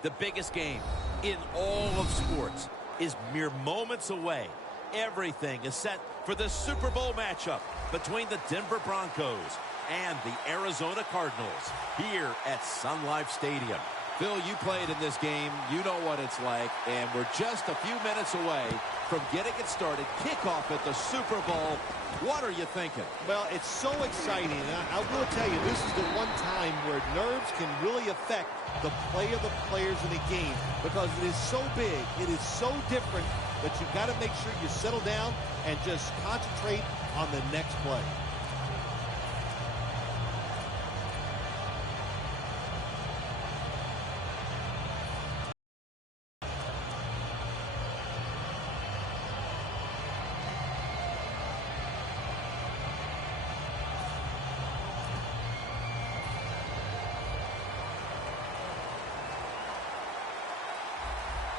The biggest game in all of sports is mere moments away. Everything is set for the Super Bowl matchup between the Denver Broncos and the Arizona Cardinals here at Sun Life Stadium. Phil, you played in this game. You know what it's like, and we're just a few minutes away from getting it started. Kickoff at the Super Bowl. What are you thinking? Well, it's so exciting. I will tell you, this is the one time where nerves can really affect the play of the players in the game because it is so big, it is so different that you've got to make sure you settle down and just concentrate on the next play.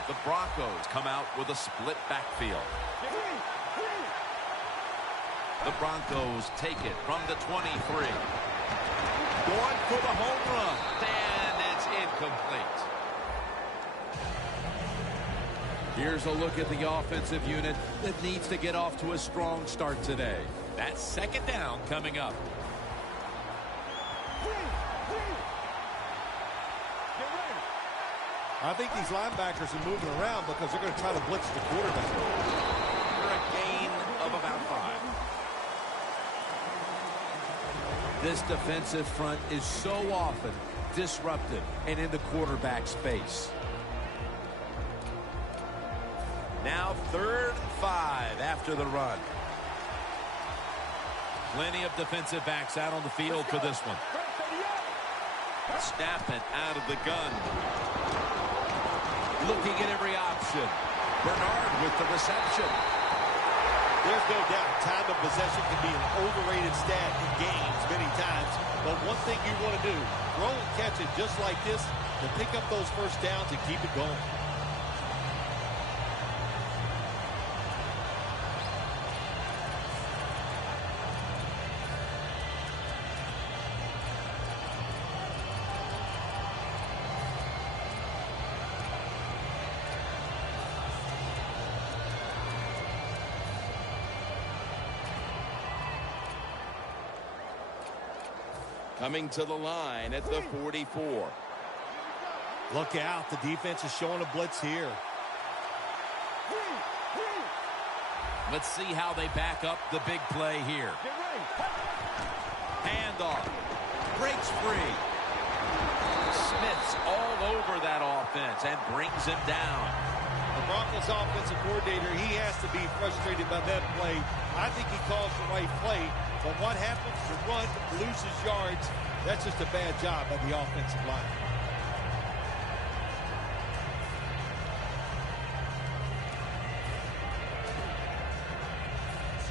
The Broncos come out with a split backfield. The Broncos take it from the 23. Going for the home run. And it's incomplete. Here's a look at the offensive unit that needs to get off to a strong start today. That's second down coming up. I think these linebackers are moving around because they're going to try to blitz the quarterback. For a gain of about 5. This defensive front is so often disruptive and in the quarterback space. Now 3rd and 5 after the run. Plenty of defensive backs out on the field for this one. Snapping out of the gun. Looking at every option. Bernard with the reception. There's no doubt time of possession can be an overrated stat in games many times. But one thing you want to do, throw and catch it just like this to pick up those first downs and keep it going. Coming to the line at the 44. Look out. The defense is showing a blitz here. Let's see how they back up the big play here. Handoff. Breaks free. Smith's all over that offense and brings him down. The Broncos offensive coordinator, he has to be frustrated by that play. I think he calls the right play, but what happens to run, loses yards, that's just a bad job by the offensive line.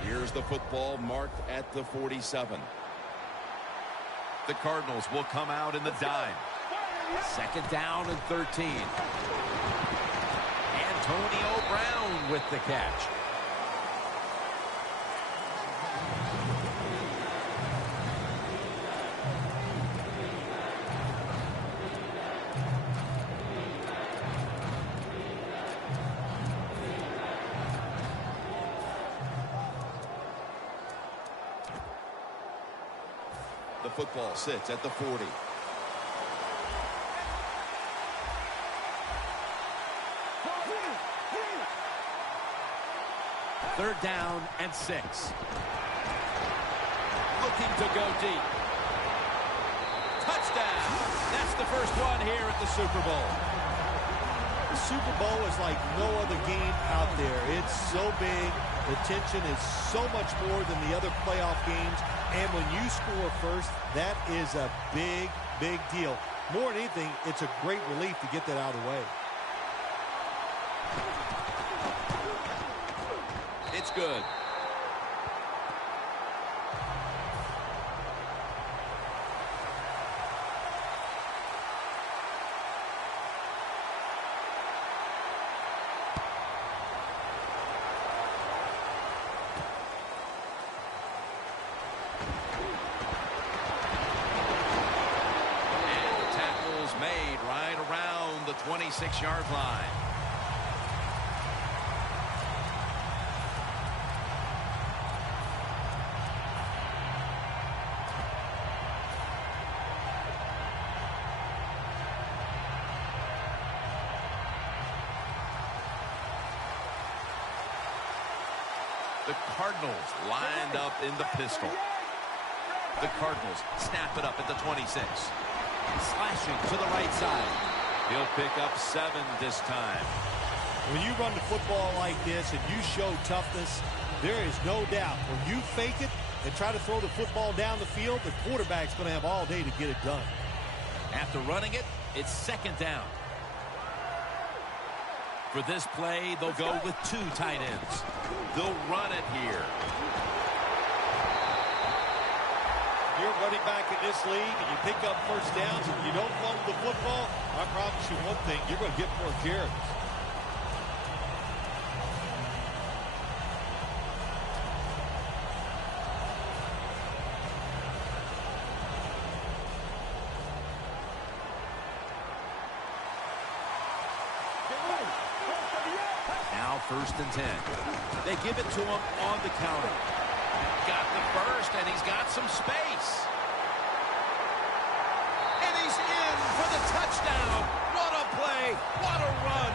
Here's the football marked at the 47. The Cardinals will come out in the dime. 2nd down and 13. Antonio Brown with the catch. The football sits at the 40. 3rd down and 6. Looking to go deep. Touchdown. That's the first one here at the Super Bowl. The Super Bowl is like no other game out there. It's so big. The tension is so much more than the other playoff games. And when you score first, that is a big, big deal. More than anything, it's a great relief to get that out of the way. It's good. Made right around the 26-yard line. The Cardinals lined up in the pistol. The Cardinals snap it up at the 26. Slashing to the right side. He'll pick up 7 this time. When you run the football like this and you show toughness, there is no doubt when you fake it and try to throw the football down the field, the quarterback's going to have all day to get it done. After running it, it's 2nd down. For this play, they'll go with 2 tight ends. They'll run it here. You're running back in this league and you pick up first downs and you don't fumble the football, I promise you one thing, you're going to get more carries. Now 1st and 10. They give it to him on the counter. Got the first, and he's got some space. And he's in for the touchdown. What a play. What a run.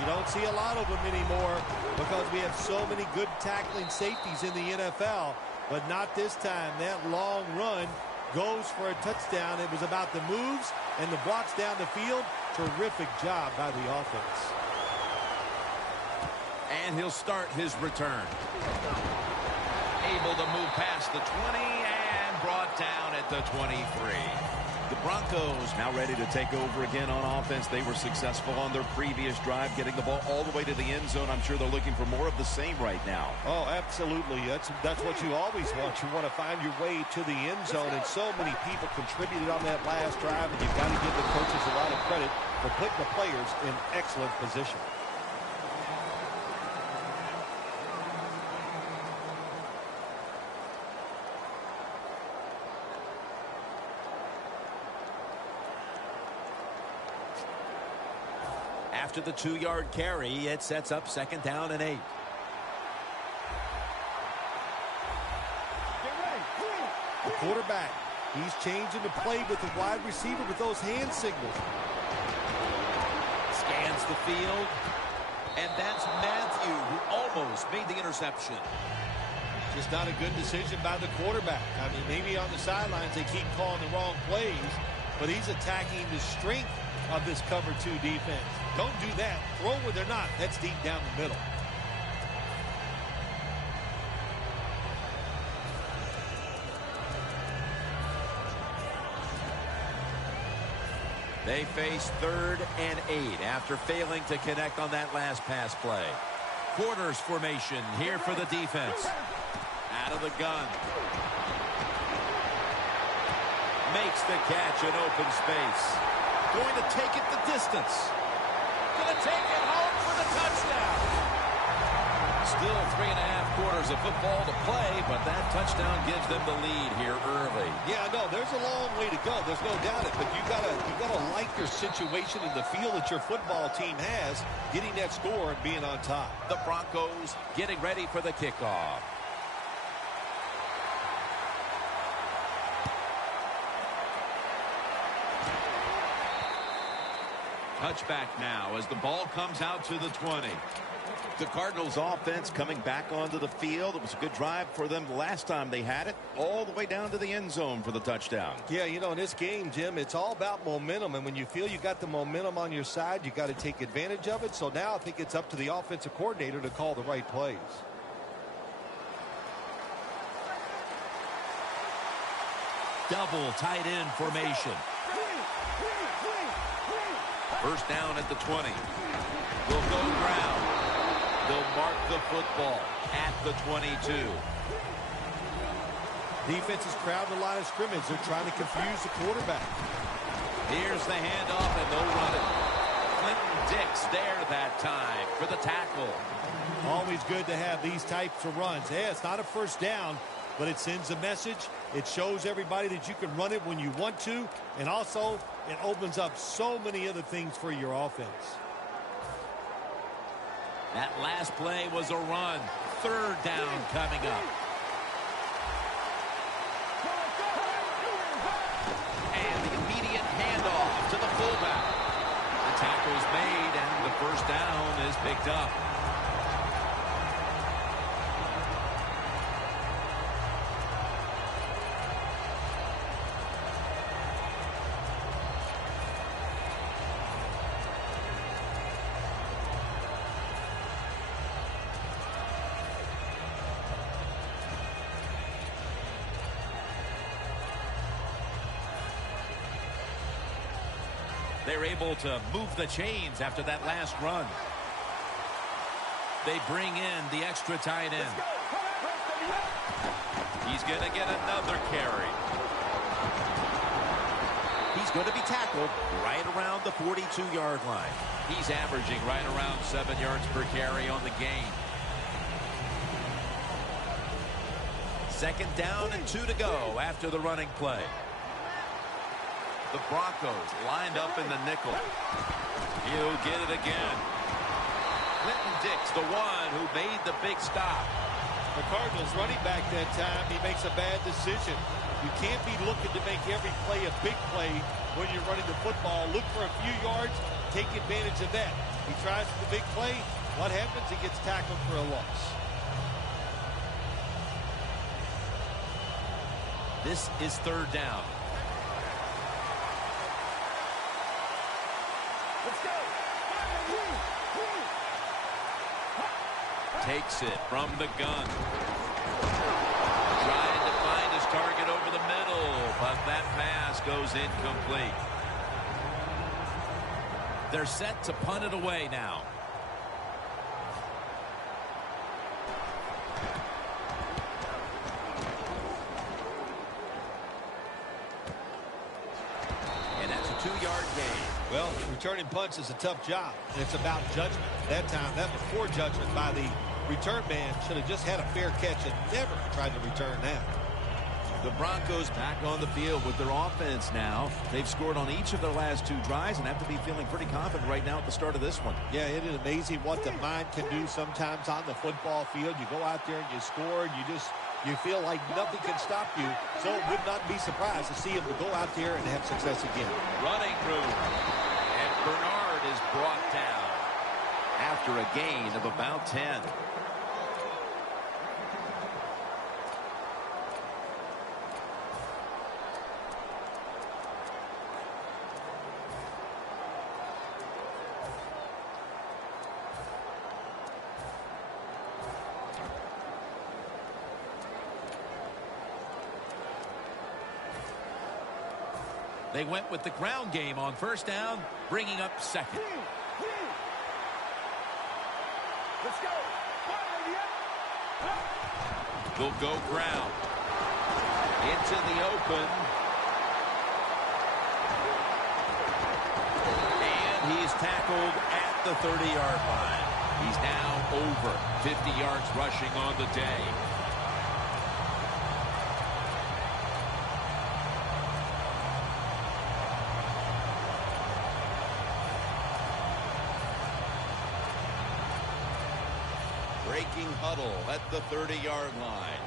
You don't see a lot of them anymore because we have so many good tackling safeties in the NFL, but not this time. That long run goes for a touchdown. It was about the moves and the blocks down the field. Terrific job by the offense. And he'll start his return. Able to move past the 20 and brought down at the 23. The Broncos now ready to take over again on offense. They were successful on their previous drive, getting the ball all the way to the end zone. I'm sure they're looking for more of the same right now. Oh, absolutely. That's what you always want. You want to find your way to the end zone, and so many people contributed on that last drive, and you've got to give the coaches a lot of credit for putting the players in excellent position. After the 2-yard carry, it sets up 2nd down and 8. The quarterback, he's changing the play with the wide receiver with those hand signals. Scans the field, and that's Matthew who almost made the interception. Just not a good decision by the quarterback. I mean, maybe on the sidelines they keep calling the wrong plays, but he's attacking the strength of this cover 2 defense. Don't do that. Throw where they're not. That's deep down the middle. They face 3rd and 8 after failing to connect on that last pass play. Quarters formation here for the defense. Out of the gun. Makes the catch in open space. Going to take it the distance. Going to take it home for the touchdown. Still 3.5 quarters of football to play, but that touchdown gives them the lead here early. Yeah, no, there's a long way to go. There's no doubt it, but you gotta like your situation and the feel that your football team has, getting that score and being on top. The Broncos getting ready for the kickoff. Touchback now as the ball comes out to the 20. The Cardinals offense coming back onto the field. It was a good drive for them the last time they had it, all the way down to the end zone for the touchdown. Yeah, you know, in this game, Jim, it's all about momentum. And when you feel you got the momentum on your side, you got to take advantage of it. So now I think it's up to the offensive coordinator to call the right plays. Double tight end formation. First down at the 20. Will go ground. They'll mark the football at the 22. Defense is crowding the line of scrimmage. They're trying to confuse the quarterback. Here's the handoff, and they'll run it. Clinton Dix there that time for the tackle. Always good to have these types of runs. Yeah, it's not a first down, but it sends a message. It shows everybody that you can run it when you want to, and also it opens up so many other things for your offense. That last play was a run. Third down coming up. And the immediate handoff to the fullback. The tackle's made, and the first down is picked up. They're able to move the chains after that last run. They bring in the extra tight end. He's going to get another carry. He's going to be tackled right around the 42-yard line. He's averaging right around 7 yards per carry on the game. Second down and 2 to go after the running play. The Broncos lined up in the nickel. He'll get it again. Clinton Dix, the one who made the big stop. The Cardinals running back that time, he makes a bad decision. You can't be looking to make every play a big play when you're running the football. Look for a few yards, take advantage of that. He tries for the big play. What happens? He gets tackled for a loss. This is third down. Takes it from the gun. Trying to find his target over the middle, but that pass goes incomplete. They're set to punt it away now. And that's a 2-yard gain. Well, returning punts is a tough job, and it's about judgment. That time, that was poor judgment by the return man. Should have just had a fair catch and never tried to return that. The Broncos back on the field with their offense now. They've scored on each of their last 2 drives and have to be feeling pretty confident right now at the start of this one. Yeah, it is amazing what the mind can do sometimes on the football field. You go out there and you score, and you feel like nothing can stop you. So it would not be surprised to see him go out there and have success again. Running room. And Bernard is brought down after a gain of about 10. They went with the ground game on first down, bringing up second. Let's go. They'll go ground. Into the open. And he's tackled at the 30-yard line. He's now over 50 yards rushing on the day. Breaking huddle at the 30-yard line.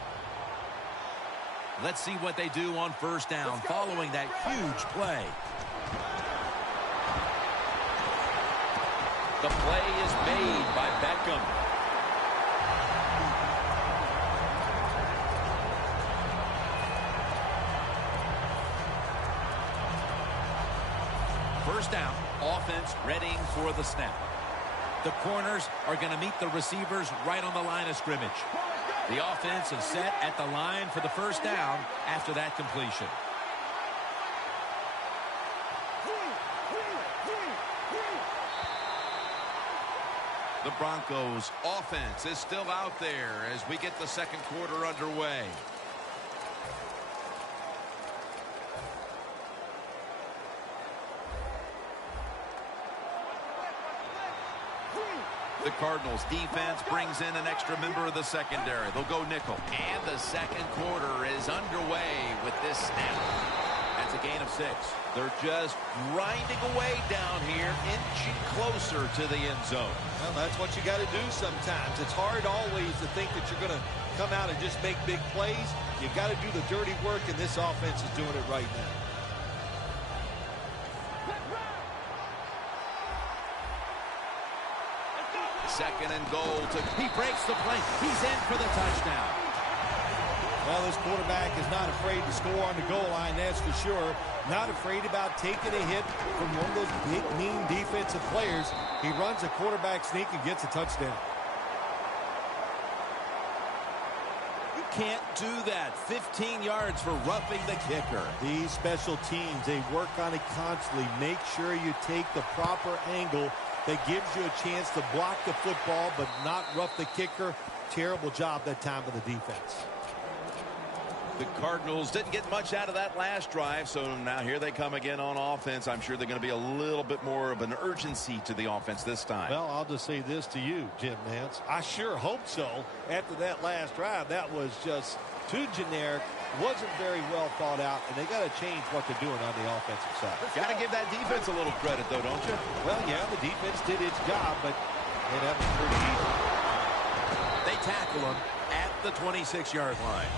Let's see what they do on first down following that huge play. The play is made by Beckham. First down, offense readying for the snap. The corners are going to meet the receivers right on the line of scrimmage. The offense is set at the line for the first down after that completion. The Broncos offense is still out there as we get the second quarter underway. The Cardinals defense brings in an extra member of the secondary. They'll go nickel. And the second quarter is underway with this snap. That's a gain of 6. They're just grinding away down here, inching closer to the end zone. Well, that's what you got to do sometimes. It's hard always to think that you're going to come out and just make big plays. You got to do the dirty work, and this offense is doing it right now. Second and goal. He breaks the play. He's in for the touchdown. Well, this quarterback is not afraid to score on the goal line, that's for sure. Not afraid about taking a hit from one of those big, mean defensive players. He runs a quarterback sneak and gets a touchdown. You can't do that. 15 yards for roughing the kicker. These special teams, they work on it constantly. Make sure you take the proper angle that gives you a chance to block the football but not rough the kicker. Terrible job that time of the defense. The Cardinals didn't get much out of that last drive, so now here they come again on offense. I'm sure they're going to be a little bit more of an urgency to the offense this time. Well, I'll just say this to you, Jim Nance. I sure hope so. After that last drive, that was just too generic, wasn't very well thought out, and they got to change what they're doing on the offensive side. Got to give that defense a little credit, though, don't you? Well, yeah, the defense did its job, but that was pretty easy. They tackle him at the 26-yard line.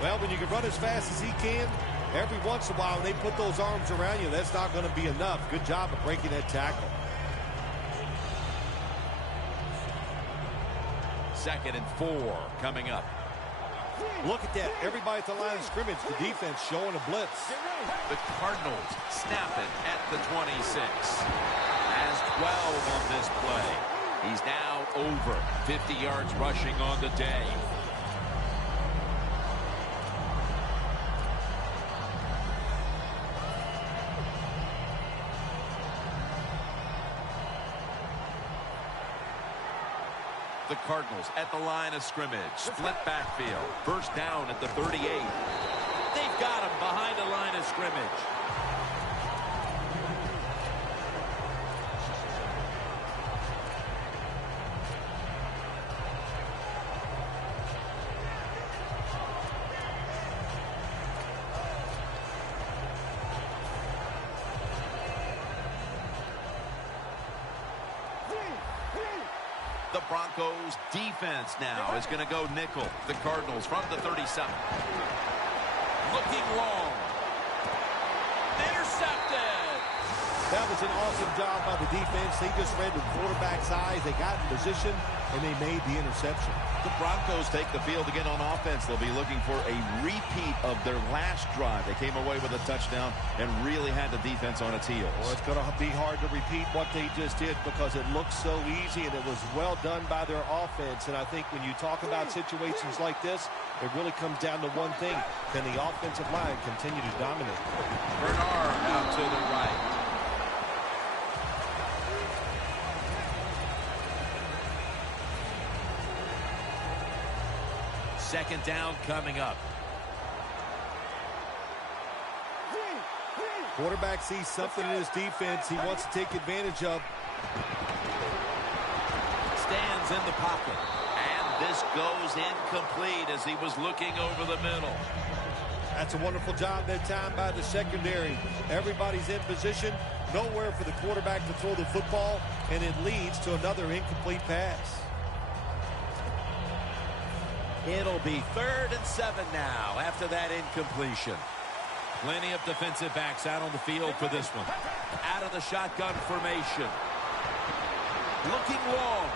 Well, when you can run as fast as he can, every once in a while when they put those arms around you, that's not going to be enough. Good job of breaking that tackle. Second and 4 coming up. Look at that. Everybody at the line of scrimmage, the defense showing a blitz. The Cardinals snap it at the 26. Has 12 on this play. He's now over 50 yards rushing on the day. The Cardinals at the line of scrimmage. Split backfield. First down at the 38. They've got him behind the line of scrimmage. The Broncos defense now is going to go nickel. The Cardinals from the 37. Looking long. Intercepted. That was an awesome job by the defense. They just read the quarterback's eyes. They got in position, and they made the interception. The Broncos take the field again on offense. They'll be looking for a repeat of their last drive. They came away with a touchdown and really had the defense on its heels. Well, it's going to be hard to repeat what they just did because it looks so easy, and it was well done by their offense. And I think when you talk about situations like this, it really comes down to one thing. Can the offensive line continue to dominate? Bernard out to the right. Second down coming up. Quarterback sees something in his defense he wants to take advantage of. Stands in the pocket. And this goes incomplete as he was looking over the middle. That's a wonderful job that time by the secondary. Everybody's in position. Nowhere for the quarterback to throw the football, and it leads to another incomplete pass. It'll be 3rd and 7 now after that incompletion. Plenty of defensive backs out on the field for this one. Out of the shotgun formation. Looking long.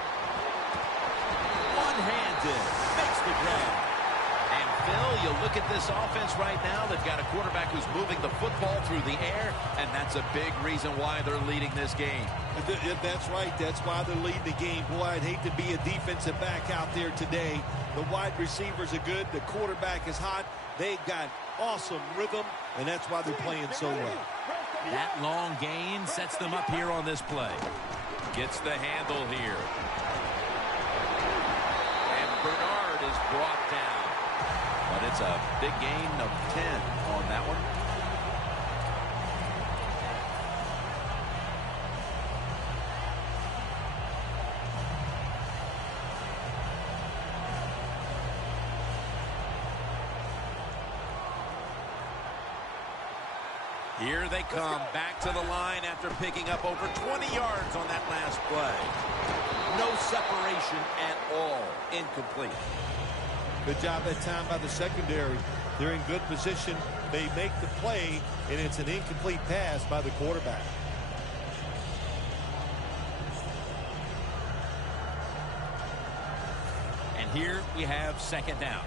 One-handed. Makes the grab. And Phil, you look at this offense right now. They've got a quarterback who's moving the football through the air, and that's a big reason why they're leading this game. That's right. That's why they're leading the game. Boy, I'd hate to be a defensive back out there today. The wide receivers are good. The quarterback is hot. They've got awesome rhythm, and that's why they're playing so well. That long gain sets them up here on this play. Gets the handle here. And Bernard is brought down. But it's a big gain of 10 on that one. Here they come back to the line after picking up over 20 yards on that last play. No separation at all. Incomplete. Good job that time by the secondary. They're in good position. They make the play, and it's an incomplete pass by the quarterback. And here we have second down.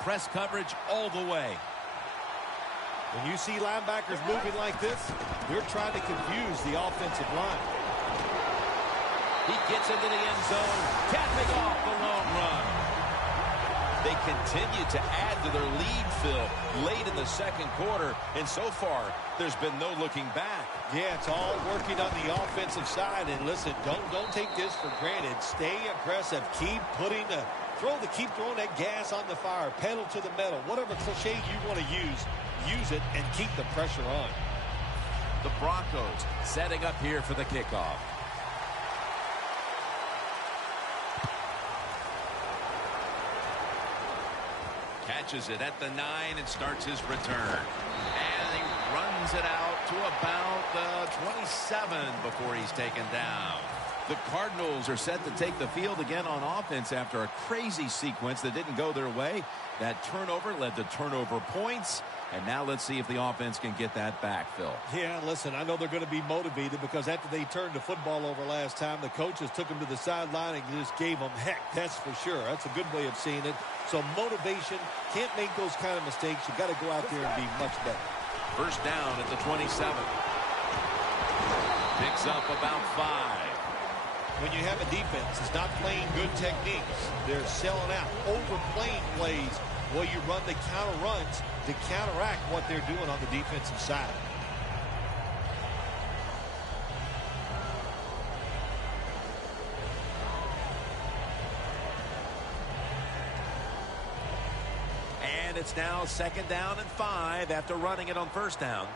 Press coverage all the way. When you see linebackers moving like this, they're trying to confuse the offensive line. He gets into the end zone, capping off the long run. They continue to add to their lead, Phil, late in the second quarter, and so far, there's been no looking back. Yeah, it's all working on the offensive side, and listen, don't take this for granted. Stay aggressive. Keep throwing that gas on the fire, pedal to the metal, whatever cliche you want to use it and keep the pressure on. The Broncos setting up here for the kickoff. Catches it at the 9 and starts his return. And he runs it out to about the 27 before he's taken down. The Cardinals are set to take the field again on offense after a crazy sequence that didn't go their way. That turnover led to turnover points. And now let's see if the offense can get that back, Phil. Yeah, listen, I know they're going to be motivated because after they turned the football over last time, the coaches took them to the sideline and just gave them heck. That's for sure. That's a good way of seeing it. So motivation, can't make those kind of mistakes. You got to go out there and be much better. First down at the 27. Picks up about 5. When you have a defense that's not playing good techniques, they're selling out, overplaying plays. Well, you run the counter runs to counteract what they're doing on the defensive side. And it's now second down and 5 after running it on first down.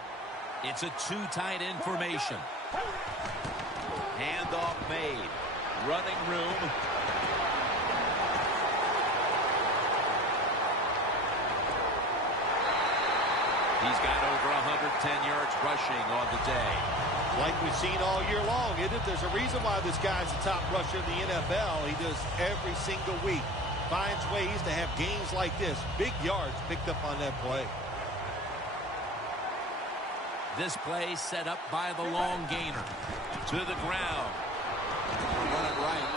It's a two tight end formation. Handoff made. Running room. He's got over 110 yards rushing on the day. Like we've seen all year long, isn't it? There's a reason why this guy's the top rusher in the NFL. He does every single week. Finds ways to have games like this. Big yards picked up on that play. This play set up by the long gainer. To the ground. Run it right.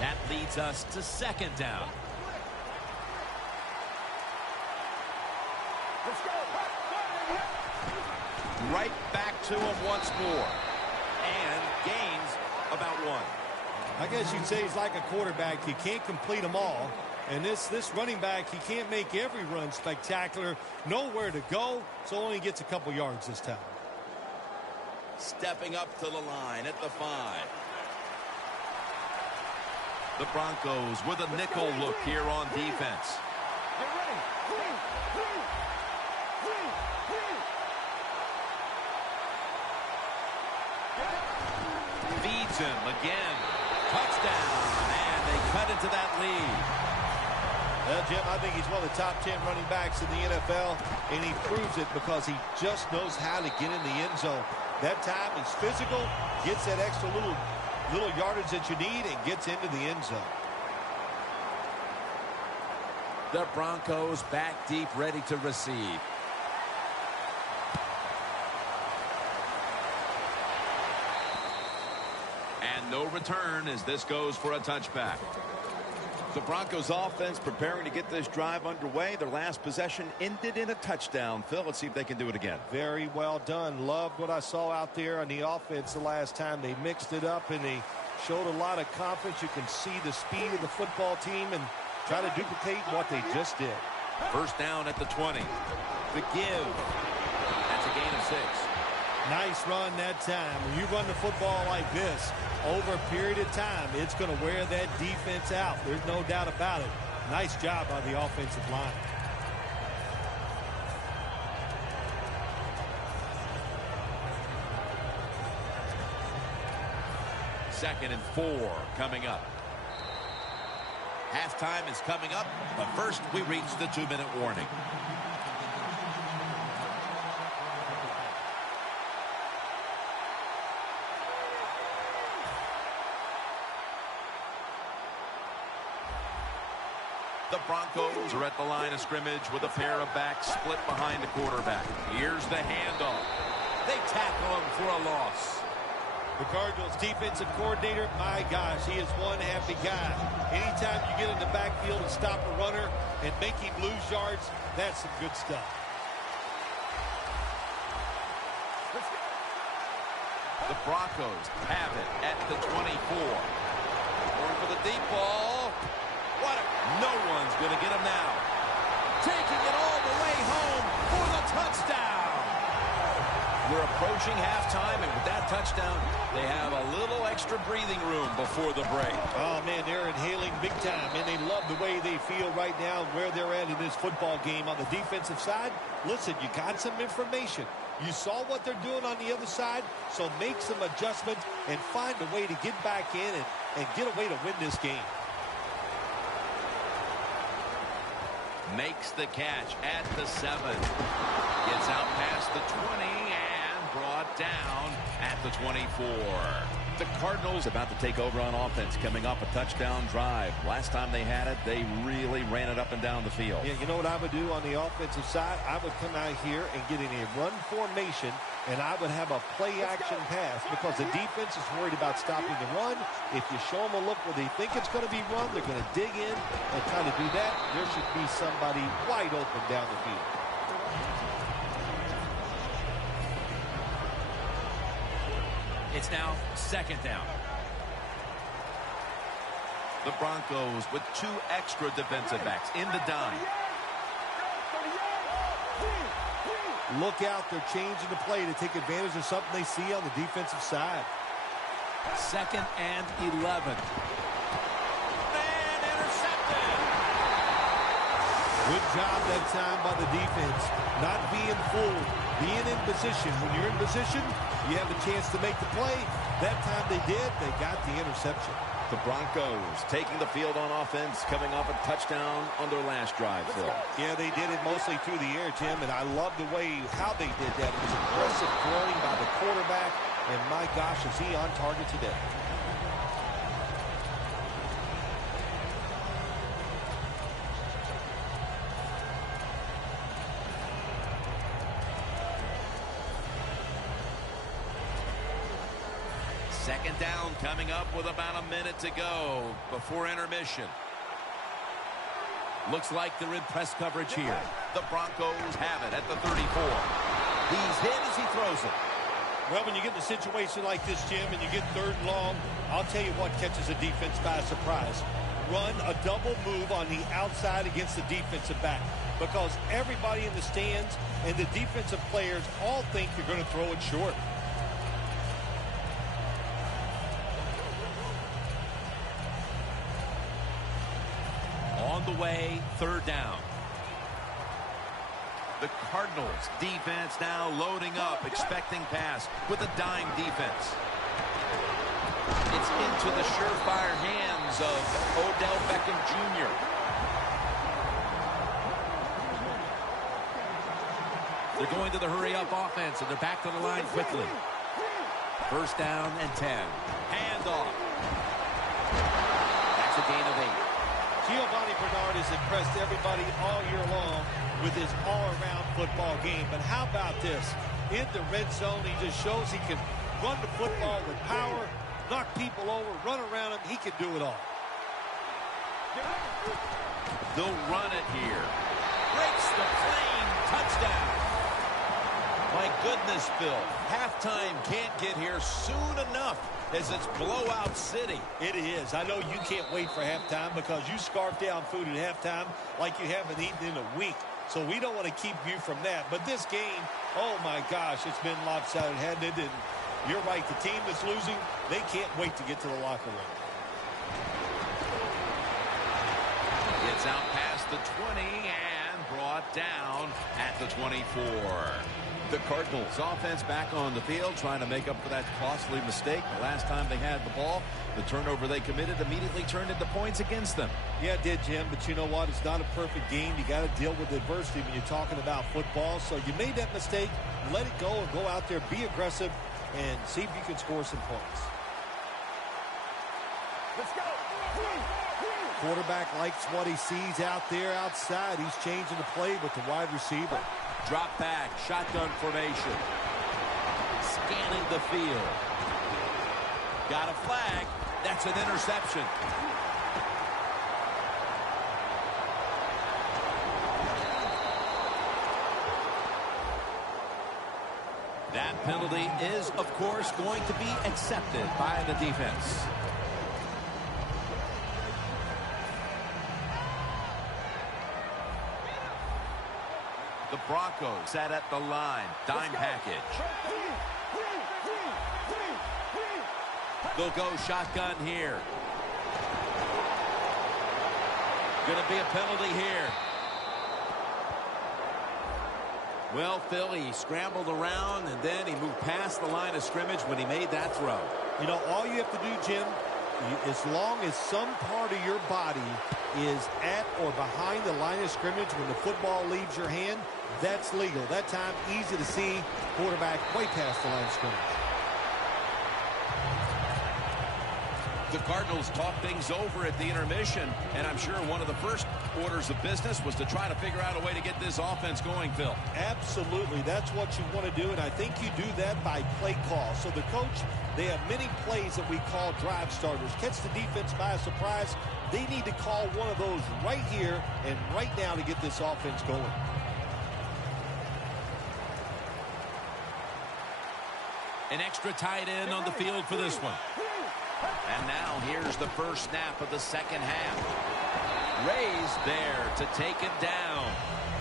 That leads us to second down. Right back to him once more. And gains about 1. I guess you'd say he's like a quarterback. You can't complete them all. And this running back, he can't make every run spectacular. Nowhere to go, so only gets a couple yards this time. Stepping up to the line at the 5. The Broncos with a nickel look here on defense. Feeds him again. Touchdown. And they cut into that lead. Well, Jim, I think he's one of the top 10 running backs in the NFL, and he proves it because he just knows how to get in the end zone. That time he's physical, gets that extra little little yardage that you need and gets into the end zone. The Broncos back deep, ready to receive. And no return as this goes for a touchback. The Broncos offense preparing to get this drive underway. Their last possession ended in a touchdown. Phil, let's see if they can do it again. Very well done. Loved what I saw out there on the offense the last time. They mixed it up and they showed a lot of confidence. You can see the speed of the football team and try to duplicate what they just did. First down at the 20. The give. That's a gain of 6. Nice run that time. When you run the football like this over a period of time, it's going to wear that defense out. There's no doubt about it. Nice job by the offensive line. Second and 4 coming up. Halftime is coming up, but first we reach the 2-minute warning. The Broncos are at the line of scrimmage with a pair of backs split behind the quarterback. Here's the handoff. They tackle him for a loss. The Cardinals defensive coordinator, my gosh, he is one happy guy. Anytime you get in the backfield and stop a runner and make him lose yards, that's some good stuff. The Broncos have it at the 24. Going for the deep ball. No one's going to get him now. Taking it all the way home for the touchdown. We're approaching halftime, and with that touchdown, they have a little extra breathing room before the break. Oh, man, they're inhaling big time, and they love the way they feel right now where they're at in this football game. On the defensive side, listen, you got some information. You saw what they're doing on the other side, so make some adjustments and find a way to get back in and get a way to win this game. Makes the catch at the 7. Gets out past the 20 and brought down at the 24. The Cardinals about to take over on offense, coming off a touchdown drive. Last time they had it, they really ran it up and down the field. Yeah, you know what I would do on the offensive side? I would come out here and get in a run formation, and I would have a play-action pass because the defense is worried about stopping the run. If you show them a look where they think it's going to be run, they're going to dig in and try to do that. There should be somebody wide open down the field. It's now second down. The Broncos with 2 extra defensive backs in the dime. Look out, they're changing the play to take advantage of something they see on the defensive side. Second and 11. And intercepted. Good job that time by the defense. Not being fooled, being in position. When you're in position, you have a chance to make the play. That time they did, they got the interception. The Broncos taking the field on offense, coming off a touchdown on their last drive, Phil. Yeah, they did it mostly through the air, Jim, and I love the way how they did that. It was aggressive throwing by the quarterback, and my gosh, is he on target today. Second down coming up with about a minute to go before intermission. Looks like they're in press coverage here. The Broncos have it at the 34. He's hit as he throws it. Well, when you get in a situation like this, Jim, and you get 3rd and long, I'll tell you what catches a defense by surprise. Run a double move on the outside against the defensive back because everybody in the stands and the defensive players all think you're going to throw it short. On the way, 3rd down. The Cardinals defense now loading up, expecting pass with a dime defense. It's into the surefire hands of Odell Beckham Jr. They're going to the hurry-up offense, and they're back to the line quickly. First down and 10. Handoff. Giovanni Bernard has impressed everybody all year long with his all-around football game. But how about this? In the red zone, he just shows he can run the football with power, knock people over, run around him. He can do it all. They'll run it here. Breaks the plane. Touchdown. My goodness, Phil. Halftime can't get here soon enough as it's blowout city. It is. I know you can't wait for halftime because you scarf down food at halftime like you haven't eaten in a week. So we don't want to keep you from that. But this game, oh my gosh, it's been lopsided, hasn't it? And you're right, the team that's losing, they can't wait to get to the locker room. It's out past the 20 and brought down at the 24. The Cardinals offense back on the field trying to make up for that costly mistake. The last time they had the ball, the turnover they committed immediately turned into points against them. Yeah, it did, Jim, but you know what? It's not a perfect game. You got to deal with adversity when you're talking about football. So you made that mistake, let it go and go out there, be aggressive, and see if you can score some points. Let's go. Quarterback likes what he sees out there outside. He's changing the play with the wide receiver. Drop back, shotgun formation. Scanning the field. Got a flag. That's an interception. That penalty is, of course, going to be accepted by the defense. The Broncos set at the line. Dime package. They'll go shotgun here. Going to be a penalty here. Well, Phil, he scrambled around, and then he moved past the line of scrimmage when he made that throw. You know, all you have to do, Jim, as long as some part of your body is at or behind the line of scrimmage when the football leaves your hand, that's legal. That time, easy to see, quarterback way past the line of scrimmage. The Cardinals talk things over at the intermission, and I'm sure one of the first orders of business was to try to figure out a way to get this offense going, Phil. Absolutely. That's what you want to do, and I think you do that by play call. So the coach, they have many plays that we call drive starters. Catch the defense by surprise. They need to call one of those right here and right now to get this offense going. An extra tight end on the field for this one. And now here's the first snap of the second half. Raised there to take him down.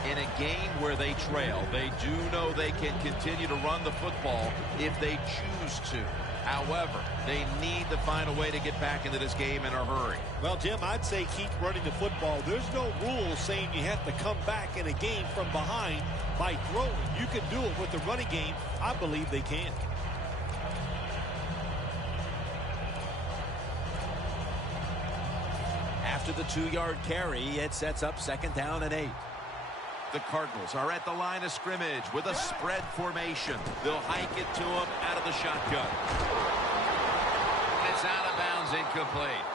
In a game where they trail, they do know they can continue to run the football if they choose to. However, they need to find a way to get back into this game in a hurry. Well, Jim, I'd say keep running the football. There's no rule saying you have to come back in a game from behind by throwing. You can do it with the running game. I believe they can. After the 2-yard carry, it sets up 2nd down and 8. The Cardinals are at the line of scrimmage with a spread formation. They'll hike it to him out of the shotgun. And it's out of bounds, incomplete.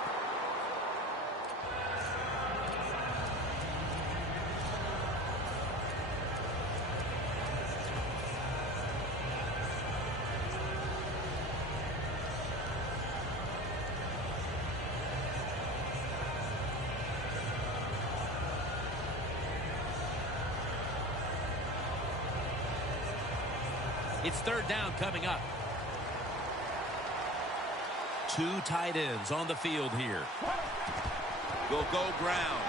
It's 3rd down coming up. 2 tight ends on the field here. Will go ground.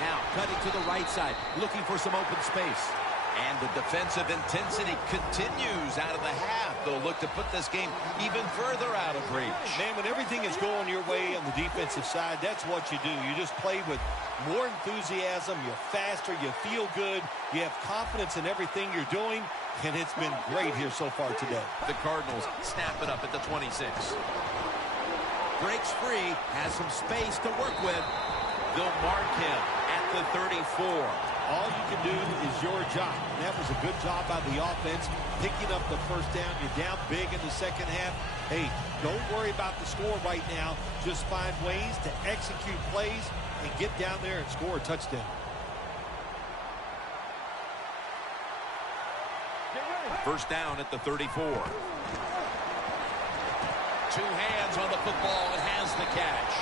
Now cutting to the right side, looking for some open space. And the defensive intensity continues out of the half. They'll look to put this game even further out of reach. Man, when everything is going your way on the defensive side, that's what you do. You just play with more enthusiasm. You're faster. You feel good. You have confidence in everything you're doing. And it's been great here so far today. The Cardinals snap it up at the 26. Breaks free, has some space to work with. They'll mark him at the 34. All you can do is your job. And that was a good job by the offense, picking up the first down. You're down big in the second half. Hey, don't worry about the score right now. Just find ways to execute plays and get down there and score a touchdown. First down at the 34. Two hands on the football and has the catch.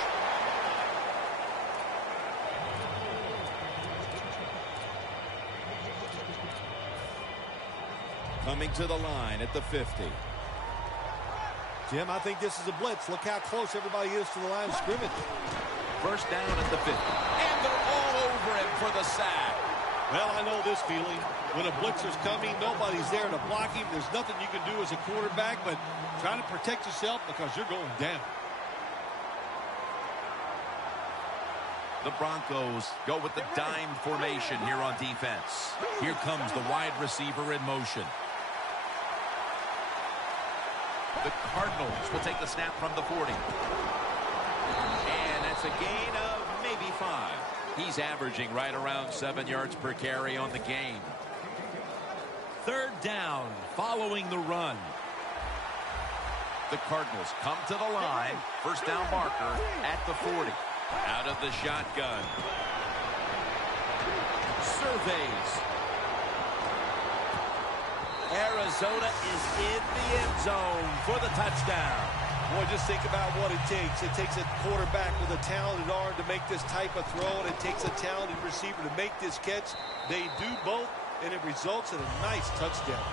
Coming to the line at the 50. Jim, I think this is a blitz. Look how close everybody is to the line of scrimmage. First down at the 50. And they're all over him for the sack. Well, I know this feeling. When a blitzer's coming, nobody's there to block him. There's nothing you can do as a quarterback, but try to protect yourself because you're going down. The Broncos go with the dime formation here on defense. Here comes the wide receiver in motion. The Cardinals will take the snap from the 40. And that's a gain of maybe 5. He's averaging right around 7 yards per carry on the game. Third down following the run. The Cardinals come to the line. First down marker at the 40. Out of the shotgun. Surveys. Arizona is in the end zone for the touchdown. Boy, just think about what it takes. It takes a quarterback with a talented arm to make this type of throw, and it takes a talented receiver to make this catch. They do both, and it results in a nice touchdown.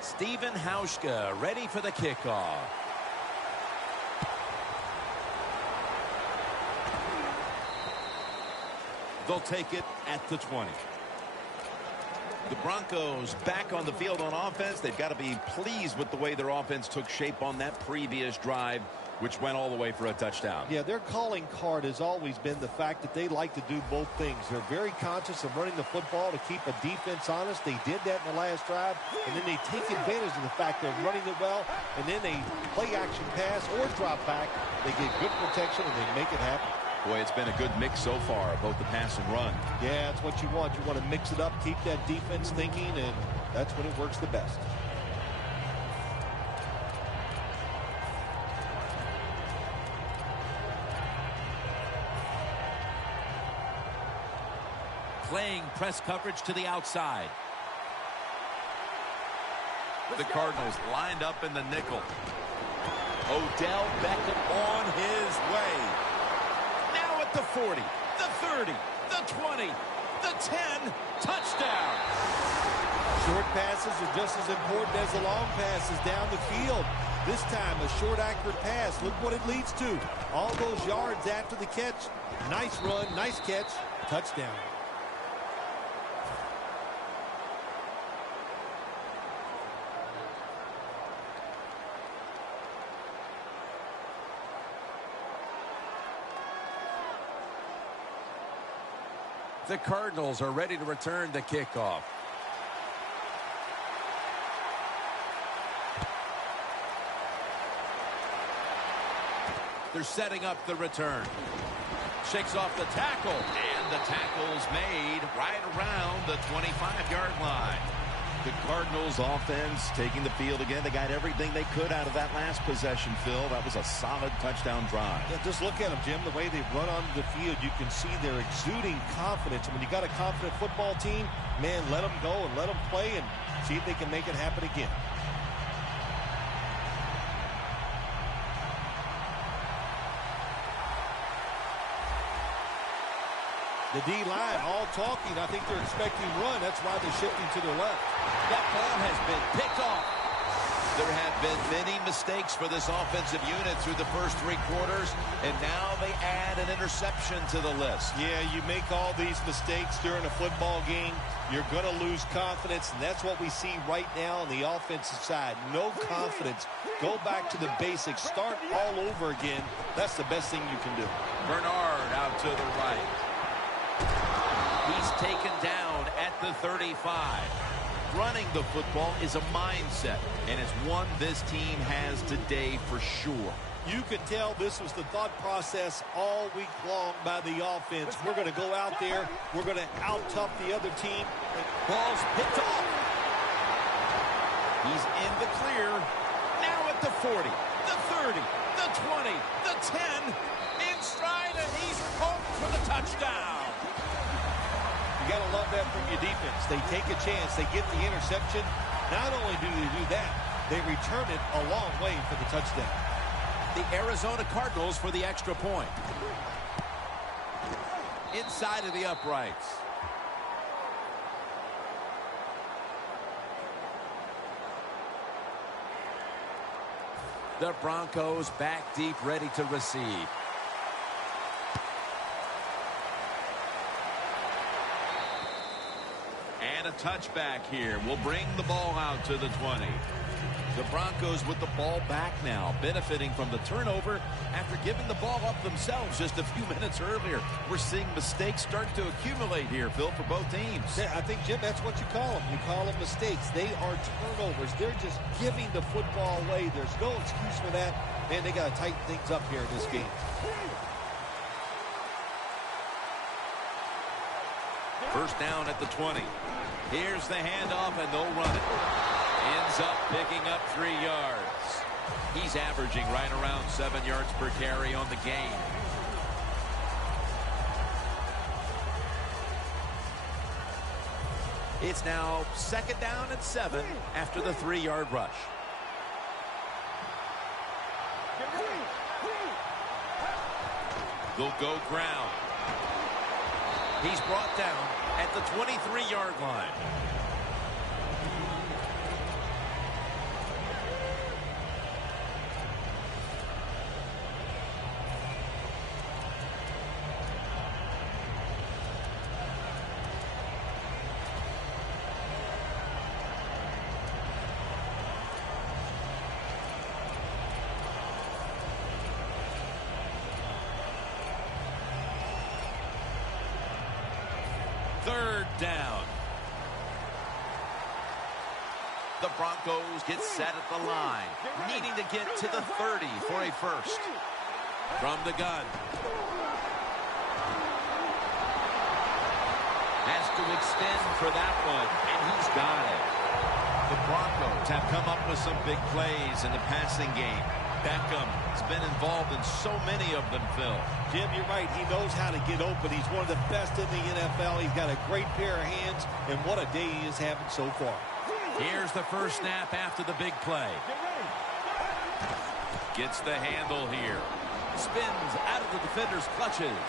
Stephen Hauschka ready for the kickoff. They'll take it at the 20. The Broncos back on the field on offense. They've got to be pleased with the way their offense took shape on that previous drive, which went all the way for a touchdown. Yeah, their calling card has always been the fact that they like to do both things. They're very conscious of running the football to keep a defense honest. They did that in the last drive, and then they take advantage of the fact they're running it well, and then they play action pass or drop back. They get good protection, and they make it happen. Boy, it's been a good mix so far, both the pass and run. Yeah, that's what you want. You want to mix it up, keep that defense thinking, and that's when it works the best. Playing press coverage to the outside. The Cardinals lined up in the nickel. Odell Beckham on his way. Now at the 40, the 30, the 20, the 10, touchdown. Short passes are just as important as the long passes down the field. This time, a short, accurate pass. Look what it leads to. All those yards after the catch. Nice run, nice catch, touchdown. The Cardinals are ready to return the kickoff. They're setting up the return. Shakes off the tackle. And the tackle's made right around the 25-yard line. The Cardinals offense taking the field again. They got everything they could out of that last possession, Phil. That was a solid touchdown drive. Yeah, just look at them, Jim. The way they run onto the field, you can see they're exuding confidence. And when you got a confident football team, man, let them go and let them play and see if they can make it happen again. The D-line all talking. I think they're expecting run. That's why they're shifting to their left. That ball has been picked off. There have been many mistakes for this offensive unit through the first 3 quarters, and now they add an interception to the list. Yeah, you make all these mistakes during a football game, you're going to lose confidence, and that's what we see right now on the offensive side. No confidence. Go back to the basics. Start all over again. That's the best thing you can do. Bernard out to the right. He's He's taken down at the 35. Running the football is a mindset, and it's one this team has today for sure. You could tell this was the thought process all week long by the offense. We're going to go out there. We're going to out-tough the other team. Ball's picked off. He's in the clear. Now at the 40, the 30, the 20, the 10. In stride, and he's home for the touchdown. You got to love that from your defense. They take a chance. They get the interception. Not only do they do that, they return it a long way for the touchdown. The Arizona Cardinals for the extra point. Inside of the uprights. The Broncos back deep, ready to receive. And a touchback here will bring the ball out to the 20. The Broncos with the ball back now, benefiting from the turnover after giving the ball up themselves just a few minutes earlier. We're seeing mistakes start to accumulate here, Phil, for both teams. Yeah, I think, Jim, that's what you call them. You call them mistakes. They are turnovers. They're just giving the football away. There's no excuse for that. Man, they got to tighten things up here in this game. First down at the 20. Here's the handoff, and they'll run it. Ends up picking up 3 yards. He's averaging right around 7 yards per carry on the game. It's now second down and 7 after the 3-yard rush. They'll go ground. He's brought down at the 23-yard line. Third down. The Broncos get set at the line, needing to get to the 30 for a first. From the gun. Has to extend for that one, and he's got it. The Broncos have come up with some big plays in the passing game. Beckham has been involved in so many of them, Phil. Jim, you're right. He knows how to get open. He's one of the best in the NFL. He's got a great pair of hands, and what a day he is having so far. Here's the first snap after the big play. Gets the handle here. Spins out of the defender's clutches.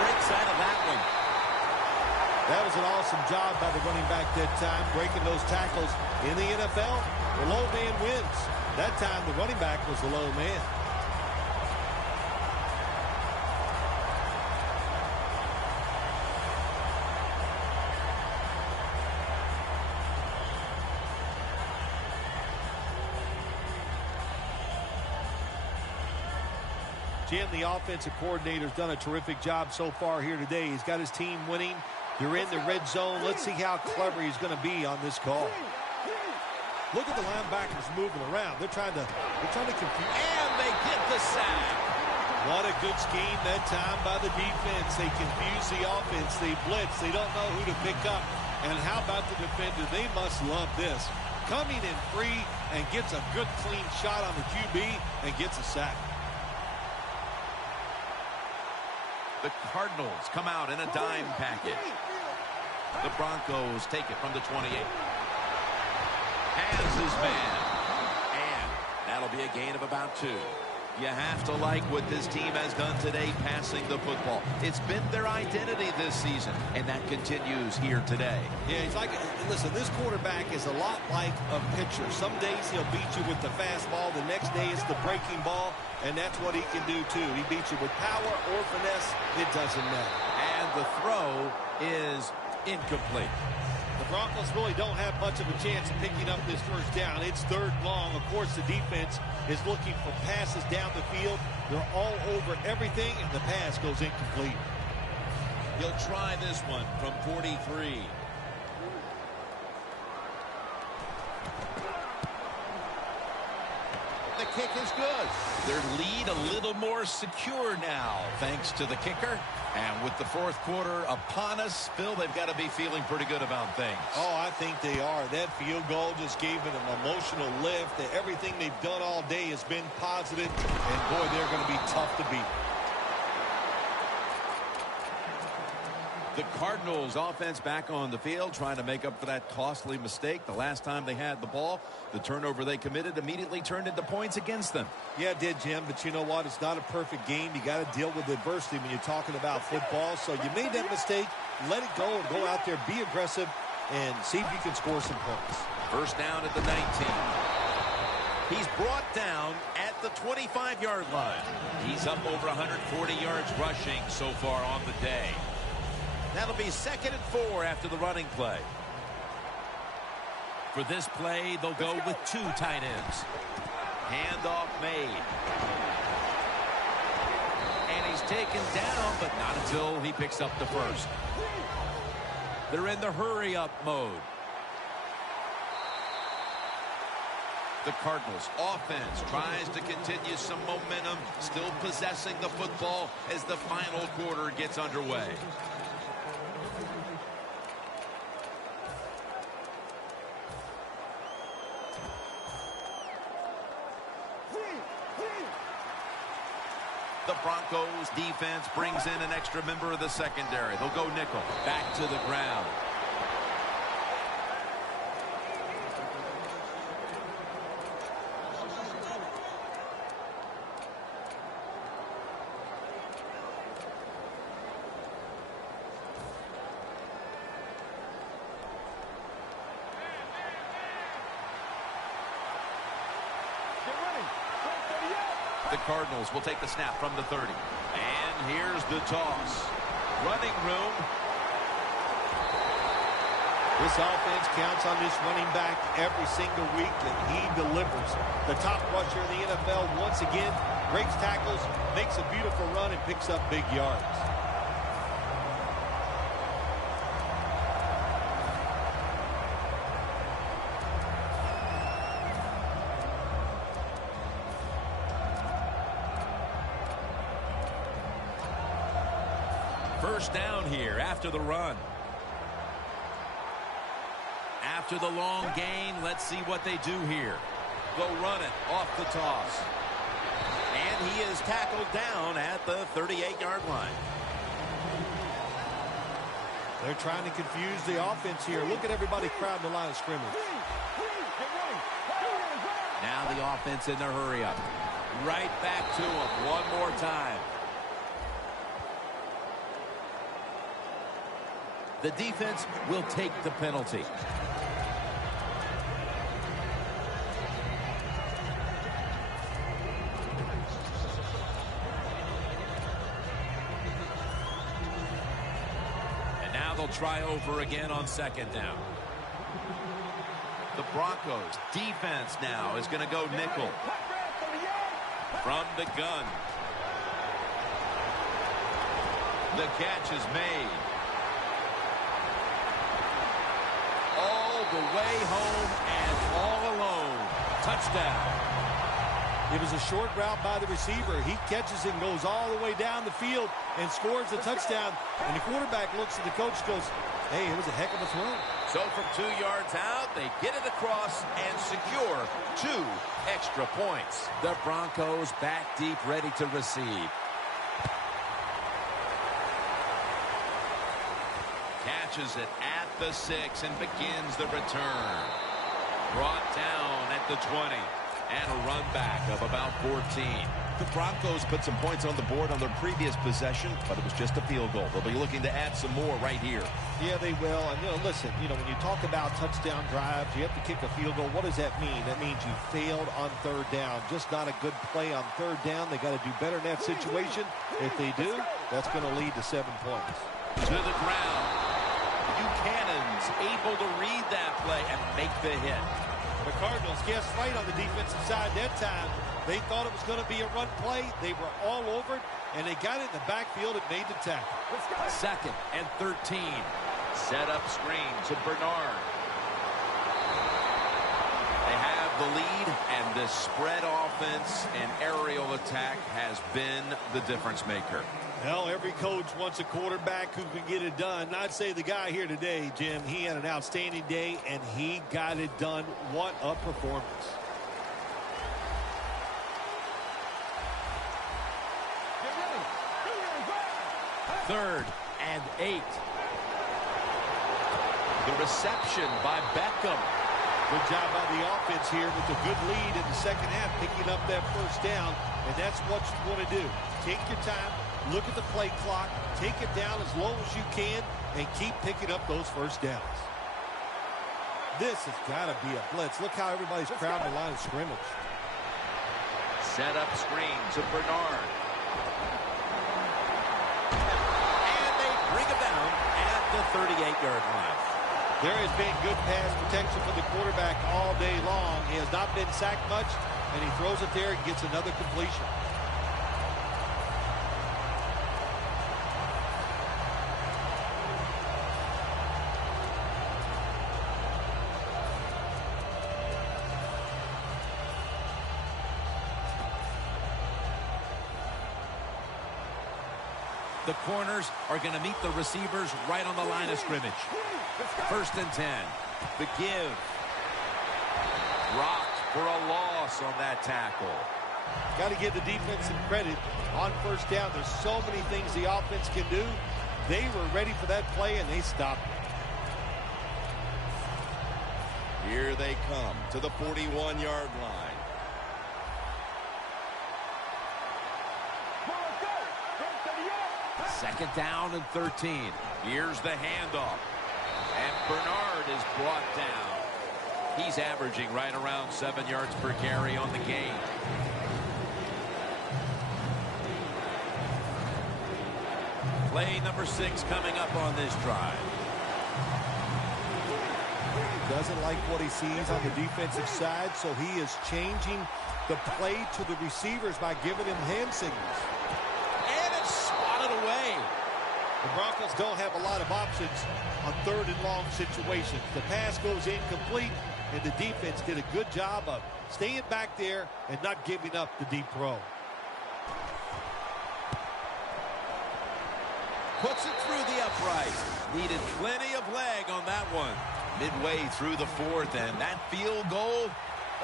Breaks out of that one. That was an awesome job by the running back that time, breaking those tackles. In the NFL, the low man wins. That time, the running back was the low man. Jim, the offensive coordinator's done a terrific job so far here today. He's got his team winning. They're in the red zone. Let's see how clever he's going to be on this call. Look at the linebackers moving around. They're trying to confuse. And they get the sack. What a good scheme that time by the defense. They confuse the offense. They blitz. They don't know who to pick up. And how about the defender? They must love this. Coming in free and gets a good clean shot on the QB and gets a sack. The Cardinals come out in a dime package. The Broncos take it from the 28. Has his man. And that'll be a gain of about 2. You have to like what this team has done today passing the football. It's been their identity this season, and that continues here today. Yeah, he's like, listen, this quarterback is a lot like a pitcher. Some days he'll beat you with the fastball. The next day it's the breaking ball, and that's what he can do too. He beats you with power or finesse. It doesn't matter. And the throw is incomplete. The Broncos really don't have much of a chance of picking up this first down. It's third long. Of course, the defense is looking for passes down the field. They're all over everything, and the pass goes incomplete. He'll try this one from 43. The kick is good. Their lead a little more secure now, thanks to the kicker. And with the fourth quarter upon us, Phil, they've got to be feeling pretty good about things. Oh, I think they are. That field goal just gave it an emotional lift. Everything they've done all day has been positive. And, boy, they're going to be tough to beat. The Cardinals offense back on the field, trying to make up for that costly mistake. The last time they had the ball, the turnover they committed immediately turned into points against them. Yeah, it did, Jim, but you know what? It's not a perfect game. You got to deal with adversity when you're talking about football. So you made that mistake, let it go, and go out there, be aggressive, and see if you can score some points. First down at the 19. He's brought down at the 25-yard line. He's up over 140 yards rushing so far on the day. That'll be 2nd and 4 after the running play. For this play, they'll go with 2 tight ends. Handoff made. And he's taken down, but not until he picks up the first. They're in the hurry-up mode. The Cardinals offense tries to continue some momentum, still possessing the football as the final quarter gets underway. The Broncos defense brings in an extra member of the secondary. They'll go nickel. Back to the ground. The Cardinals will take the snap from the 30. And here's the toss. Running room. This offense counts on this running back every single week, and he delivers. The top rusher in the NFL once again breaks tackles, makes a beautiful run, and picks up big yards. First down here after the run. After the long gain, let's see what they do here. They'll run it off the toss. And he is tackled down at the 38-yard line. They're trying to confuse the offense here. Look at everybody crowding the line of scrimmage. Now the offense in their hurry-up. Right back to him one more time. The defense will take the penalty. And now they'll try over again on 2nd down. The Broncos defense now is going to go nickel. From the gun. The catch is made. All the way home and all alone. Touchdown. It was a short route by the receiver. He catches it and goes all the way down the field and scores the touchdown. And the quarterback looks at the coach and goes, hey, it was a heck of a throw. So from 2 yards out, they get it across and secure 2 extra points. The Broncos back deep, ready to receive. Catches it at the 6 and begins the return. Brought down at the 20. And a run back of about 14. The Broncos put some points on the board on their previous possession, but it was just a field goal. They'll be looking to add some more right here. Yeah, they will. And, listen, when you talk about touchdown drives, you have to kick a field goal. What does that mean? That means you failed on 3rd down. Just not a good play on 3rd down. They got to do better in that situation. If they do, that's going to lead to 7 points. To the ground. Buchanan's able to read that play and make the hit. The Cardinals guessed right on the defensive side that time. They thought it was going to be a run play. They were all over it, and they got it in the backfield and made the tackle. 2nd and 13. Set up screen to Bernard. They have the lead, and this spread offense and aerial attack has been the difference maker. Well, every coach wants a quarterback who can get it done. I'd say the guy here today, Jim, he had an outstanding day, and he got it done. What a performance. Third and 8. The reception by Beckham. Good job by the offense here with a good lead in the second half, picking up that first down, and that's what you want to do. Take your time, look at the play clock, take it down as low as you can, and keep picking up those first downs. This has got to be a blitz. Look how everybody's crowding the line of scrimmage. Set up screen to Bernard. And they bring him down at the 38-yard line. There has been good pass protection for the quarterback all day long. He has not been sacked much, and he throws it there and gets another completion. The corners are going to meet the receivers right on the line of scrimmage. 1st and 10. The give. Rocked for a loss on that tackle. Got to give the defense some credit on first down. There's so many things the offense can do. They were ready for that play, and they stopped it. Here they come to the 41-yard line. 2nd down and 13. Here's the handoff. And Bernard is brought down. He's averaging right around 7 yards per carry on the game. Play number 6 coming up on this drive. Doesn't like what he sees on the defensive side, so he is changing the play to the receivers by giving him hand signals. And it's swatted away. The Broncos don't have a lot of options on 3rd and long situations. The pass goes incomplete, and the defense did a good job of staying back there and not giving up the deep throw. Puts it through the upright. Needed plenty of leg on that one. Midway through the 4th, and that field goal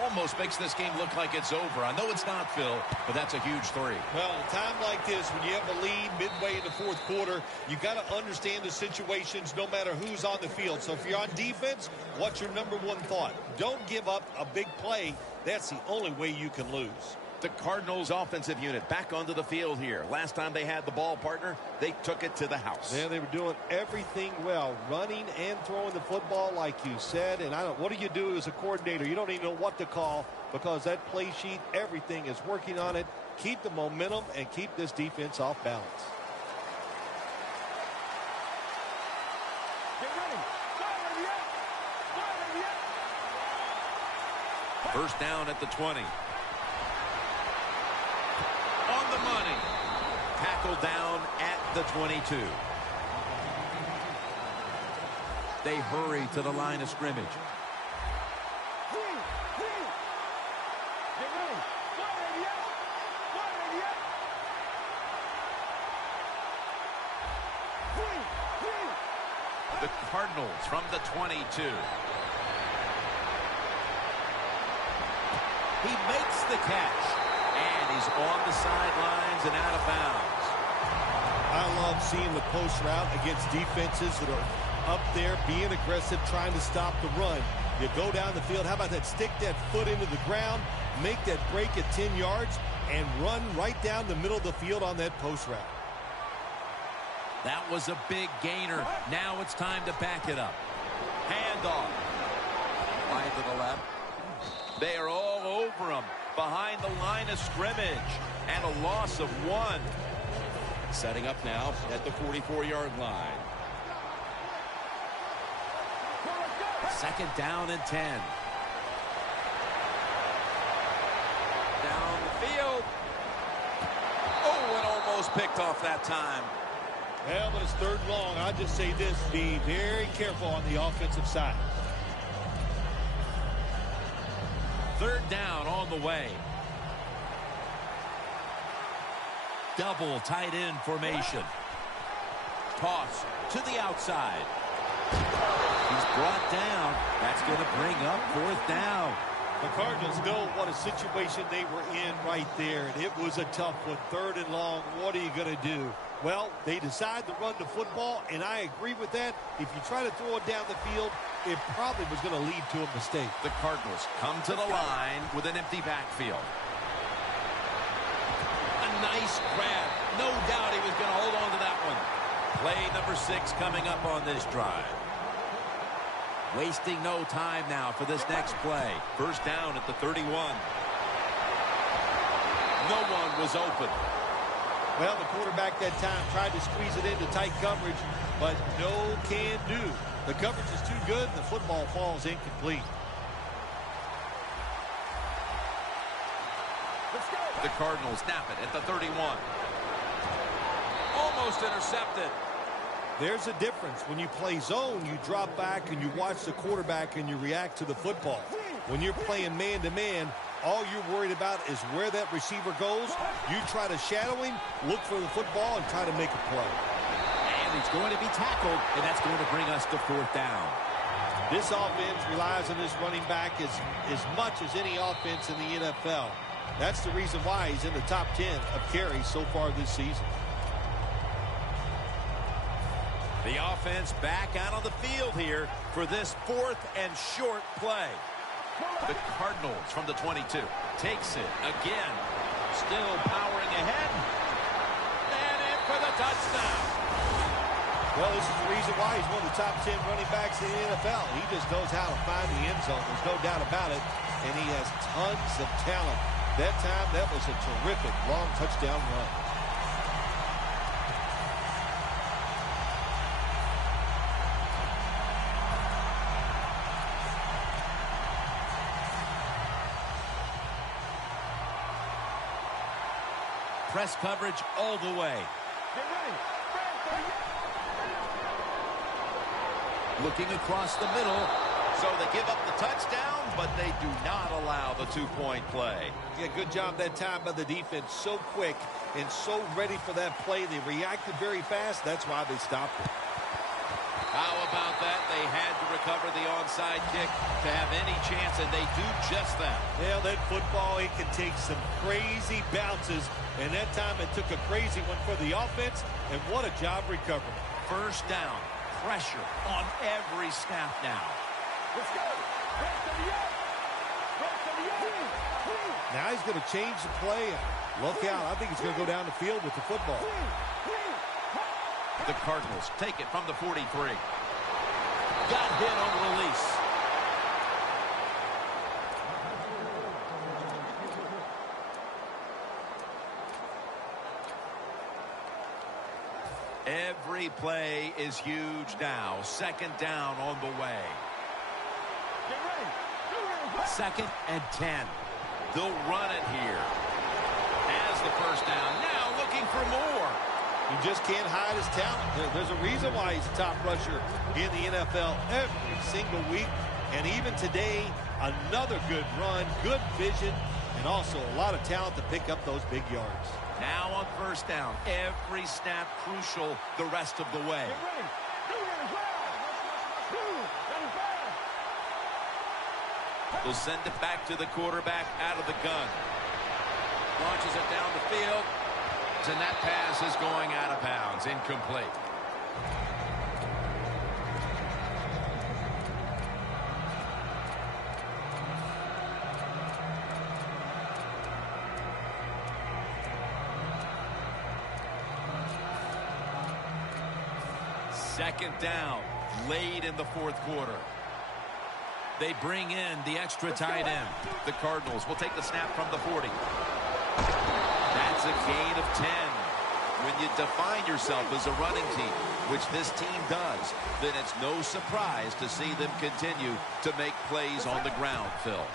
almost makes this game look like it's over. I know it's not, Phil, but that's a huge 3. Well, at a time like this, when you have a lead midway in the 4th quarter, you got to understand the situations no matter who's on the field. So if you're on defense, what's your number one thought? Don't give up a big play. That's the only way you can lose. The Cardinals offensive unit back onto the field here. Last time they had the ball, partner, they took it to the house. Yeah, they were doing everything well, running and throwing the football like you said. And what do you do as a coordinator? You don't even know what to call because that play sheet, everything is working on it. Keep the momentum and keep this defense off balance. Get ready. Fire yet. Fire yet. 1st down at the 20. On the money. Tackled down at the 22. They hurry to the line of scrimmage. Get ready. Fire yet. Fire yet. The Cardinals from the 22. He makes the catch. And he's on the sidelines and out of bounds. I love seeing the post route against defenses that are up there being aggressive, trying to stop the run. You go down the field. How about that? Stick that foot into the ground, make that break at 10 yards, and run right down the middle of the field on that post route. That was a big gainer. Now it's time to back it up. Handoff. Wide to the left. They are all over him behind the line of scrimmage, and a loss of 1. Setting up now at the 44-yard line. 2nd down and 10. almost picked off that time. Well, but it's third and long. I'll just say this, be very careful on the offensive side. Third down on the way. Double tight end formation. Toss to the outside. He's brought down. That's going to bring up fourth down. The Cardinals know what a situation they were in right there, and it was a tough one. Third and long, what are you going to do? Well, they decide to run the football, and I agree with that. If you try to throw it down the field, it probably was going to lead to a mistake. The Cardinals come to the line with an empty backfield. A nice grab. No doubt he was going to hold on to that one. Play number 6 coming up on this drive. Wasting no time now for this next play. First down at the 31. No one was open. Well, the quarterback that time tried to squeeze it into tight coverage, but no can do. The coverage is too good, and the football falls incomplete. The Cardinals snap it at the 31. Almost intercepted. There's a difference. When you play zone, you drop back and you watch the quarterback and you react to the football. When you're playing man-to-man, all you're worried about is where that receiver goes. You try to shadow him, look for the football, and try to make a play. And he's going to be tackled, and that's going to bring us to fourth down. This offense relies on this running back as much as any offense in the NFL. That's the reason why he's in the top 10 of carries so far this season. The offense back out on the field here for this fourth and short play. The Cardinals from the 22 takes it again. Still powering ahead. And in for the touchdown. Well, this is the reason why he's one of the top 10 running backs in the NFL. He just knows how to find the end zone. There's no doubt about it. And he has tons of talent. That time, that was a terrific long touchdown run. Press coverage all the way. Looking across the middle. So they give up the touchdown, but they do not allow the two-point play. Yeah, good job that time by the defense. So quick and so ready for that play. They reacted very fast. That's why they stopped it. How about that? They had to recover the onside kick to have any chance, and they do just that. Yeah, that football, it can take some crazy bounces, and that time it took a crazy one for the offense, and what a job recovering. First down. Pressure on every snap now. Let's go. Now he's going to change the play. Look out. I think he's going to go down the field with the football. The Cardinals take it from the 43. Got hit on the release. Every play is huge now. Second down on the way. Second and 10. They'll run it here. Has the first down. Now looking for more. You just can't hide his talent. There's a reason why he's a top rusher in the NFL every single week. And even today, another good run, good vision, and also a lot of talent to pick up those big yards. Now on first down. Every snap crucial the rest of the way. They'll send it back to the quarterback out of the gun. Launches it down the field. And that pass is going out of bounds. Incomplete. Second down, late in the fourth quarter. They bring in the extra tight end. The Cardinals will take the snap from the 40. That's a gain of 10. When you define yourself as a running team, which this team does, then it's no surprise to see them continue to make plays on the ground, Phil.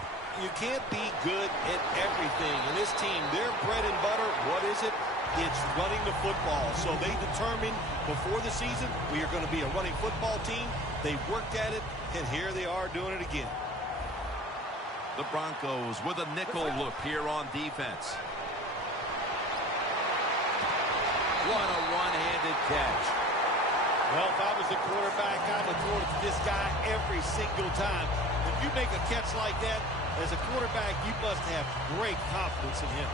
You can't be good at everything. And this team, their bread and butter, what is it? It's running the football. So they determined before the season we are going to be a running football team. They worked at it, and here they are doing it again. The Broncos with a nickel look here on defense. What a one-handed catch. Well, if I was the quarterback, I would throw it to this guy every single time. If you make a catch like that, as a quarterback, you must have great confidence in him.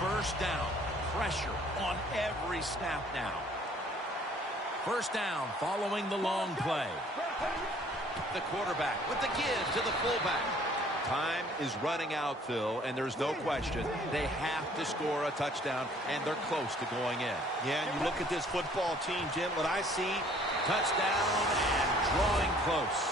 First down. Pressure on every snap now. First down following the long play. The quarterback with the give to the fullback. Time is running out, Phil, and there's no question they have to score a touchdown, and they're close to going in. Yeah, and you look at this football team, Jim, what I see, Touchdown and drawing close.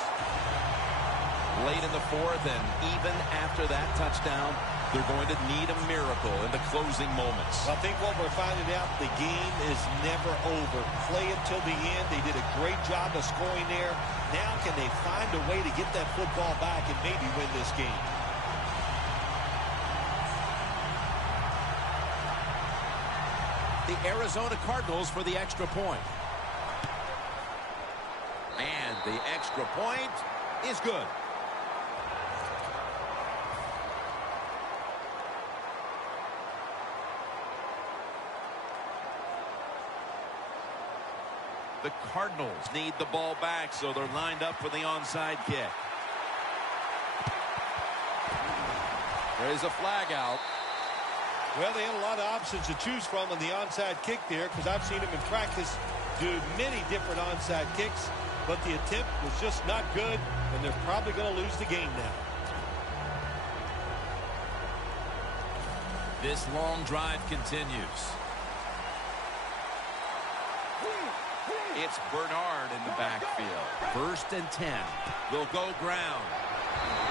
Late in the fourth, and even after that touchdown, they're going to need a miracle in the closing moments. I think what we're finding out, the game is never over. Play until the end. They did a great job of scoring there. Now can they find a way to get that football back and maybe win this game? The Arizona Cardinals for the extra point. And the extra point is good. The Cardinals need the ball back, so they're lined up for the onside kick. There's a flag out. Well, they had a lot of options to choose from on the onside kick there, because I've seen them in practice do many different onside kicks, but the attempt was just not good, and they're probably going to lose the game now. This long drive continues. It's Bernard in the backfield. First and 10. Will go ground.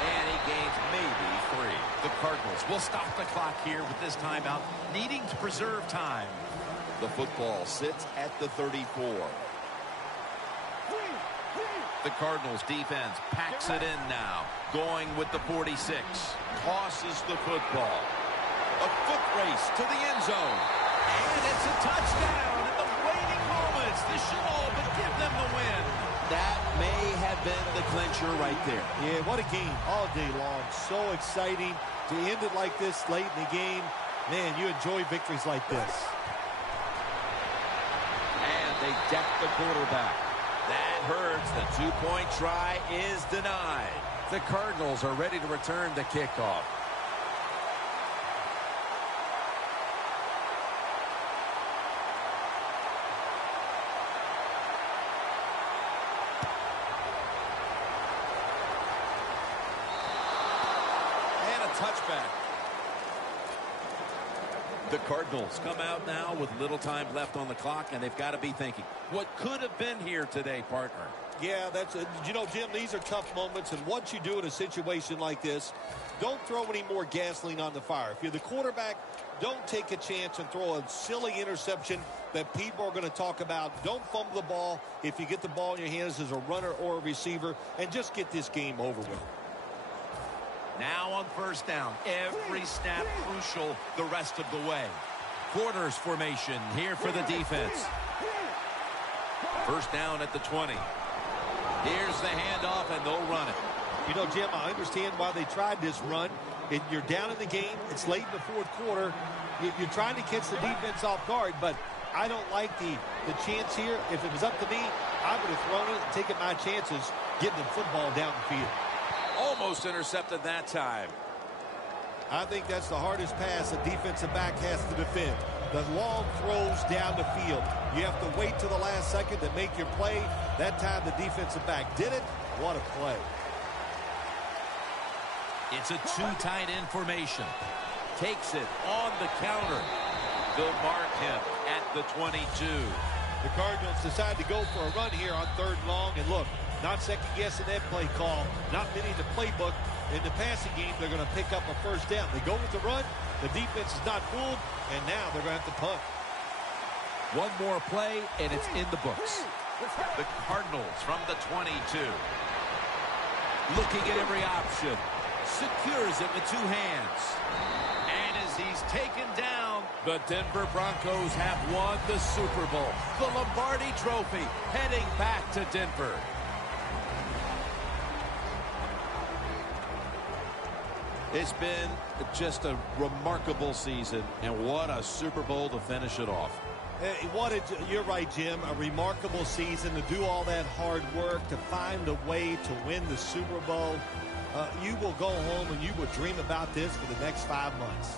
And he gains maybe 3. The Cardinals will stop the clock here with this timeout, needing to preserve time. The football sits at the 34. The Cardinals defense packs it in now, going with the 46. Tosses the football. A foot race to the end zone. And it's a touchdown in the waning moments. This should all but give them the win. That may have been the clincher right there. Yeah, what a game all day long. So exciting to end it like this late in the game. Man, you enjoy victories like this. And they deck the quarterback. That hurts. The two-point try is denied. The Cardinals are ready to return the kickoff. Touchback. The Cardinals come out now with little time left on the clock, and they've got to be thinking, what could have been here today, partner? Yeah, that's it. You know, Jim, these are tough moments, and what you do in a situation like this, don't throw any more gasoline on the fire. If you're the quarterback, don't take a chance and throw a silly interception that people are going to talk about. Don't fumble the ball if you get the ball in your hands as a runner or a receiver, and just get this game over with. Now on first down, every snap crucial the rest of the way. Quarters formation here for the defense. First down at the 20. Here's the handoff, and they'll run it. You know, Jim, I understand why they tried this run. You're down in the game. It's late in the fourth quarter. You're trying to catch the defense off guard, but I don't like the chance here. If it was up to me, I would have thrown it and taken my chances getting the football down the field. Almost intercepted that time. I think that's the hardest pass a defensive back has to defend. The long throws down the field. You have to wait till the last second to make your play. That time the defensive back did it. What a play. It's a two tight end formation. Takes it on the counter. They'll mark him at the 22. The Cardinals decide to go for a run here on 3rd and long. And look, not second-guessing that play call. Not many in the playbook. In the passing game, they're going to pick up a first down. They go with the run. The defense is not fooled. And now they're going to have to punt. One more play, and it's in the books. The Cardinals from the 22. Looking at every option. secures it with two hands. And as he's taken down, The Denver Broncos have won the Super Bowl. The Lombardi Trophy heading back to Denver. It's been just a remarkable season, and what a Super Bowl to finish it off. Hey, you're right, Jim. A remarkable season to do all that hard work, to find a way to win the Super Bowl. You will go home and you will dream about this for the next 5 months.